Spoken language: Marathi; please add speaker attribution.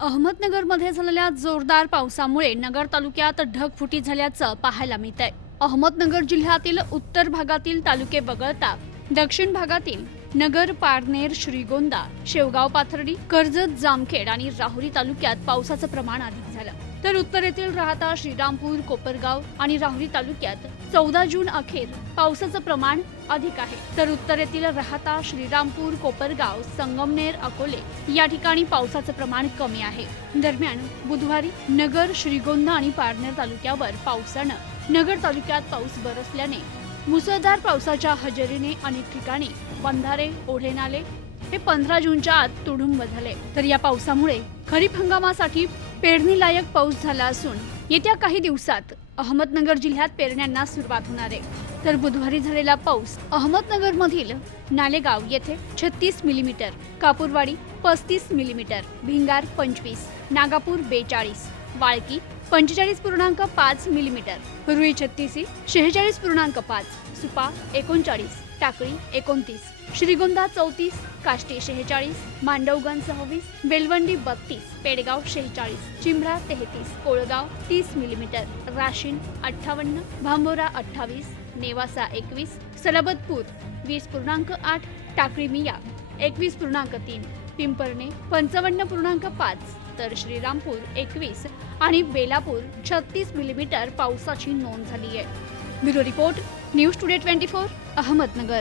Speaker 1: अहमदनगरमध्ये झालेल्या जोरदार पावसामुळे नगर तालुक्यात ढगफुटी झाल्याचं पाहायला मिळत आहे अहमदनगर जिल्ह्यातील उत्तर भागातील तालुके वगळता दक्षिण भागातील नगर पारनेर श्रीगोंदा शेवगाव पाथर्डी कर्जत जामखेड आणि राहुरी तालुक्यात पावसाचं प्रमाण अधिक झालं. तर उत्तरेतील राहता श्रीरामपूर कोपरगाव आणि राहुरी तालुक्यात चौदा जून अखेर पावसाचं प्रमाण अधिक आहे. तर उत्तरेतील राहता श्रीरामपूर कोपरगाव संगमनेर अकोले या ठिकाणी पावसाचं प्रमाण कमी आहे. दरम्यान बुधवारी नगर श्रीगोंदा आणि पारनेर तालुक्यावर पावसानं नगर तालुक्यात पाऊस बरसल्याने मुसळधार पावसाच्या हजेरीने अनेक ठिकाणी बंधारे ओढे नाले हे पंधरा जूनच्या आत तुडुंब झाले. तर या पावसामुळे खरीप हंगामासाठी पेरणीलायक पाऊस झाला असून येत्या काही दिवसात अहमदनगर जिल्ह्यात पेरण्यांना सुरुवात होणार आहे. तर बुधवारी झालेला पाऊस अहमदनगर मधील नालेगाव येथे छत्तीस मिलीमीटर कापूरवाडी पस्तीस मिलीमीटर भिंगार पंचवीस नागापूर बेचाळीस वाळकी पंचेचाळीस पूर्णांक पाच मिलीमीटर. रुई छत्तीसी शेहेचाळीस पूर्णांक पाच सुपा एकोणचाळीस टाकळी एकोणतीस श्रीगोंदा चौतीस काष्टी शेहेचाळीस मांडवगण सव्वीस बेलवंडी बत्तीस पेडगाव शेहेचाळीस चिंभरा तेहतीस कोळगाव तीस मिलीमीटर राशीन अठ्ठावन्न भांबोरा अठ्ठावीस नेवासा एकवीस सलबतपूर वीस पूर्णांक आठ टाकळी मिया एकवीस पूर्णांक तीन पिंपरणे पंचावन्न पूर्णांक पाच. तर श्रीरामपूर एकवीस आणि बेलापूर छत्तीस मिलीमीटर पावसाची नोंद झाली आहे. Bureau report news today twenty four Ahmednagar.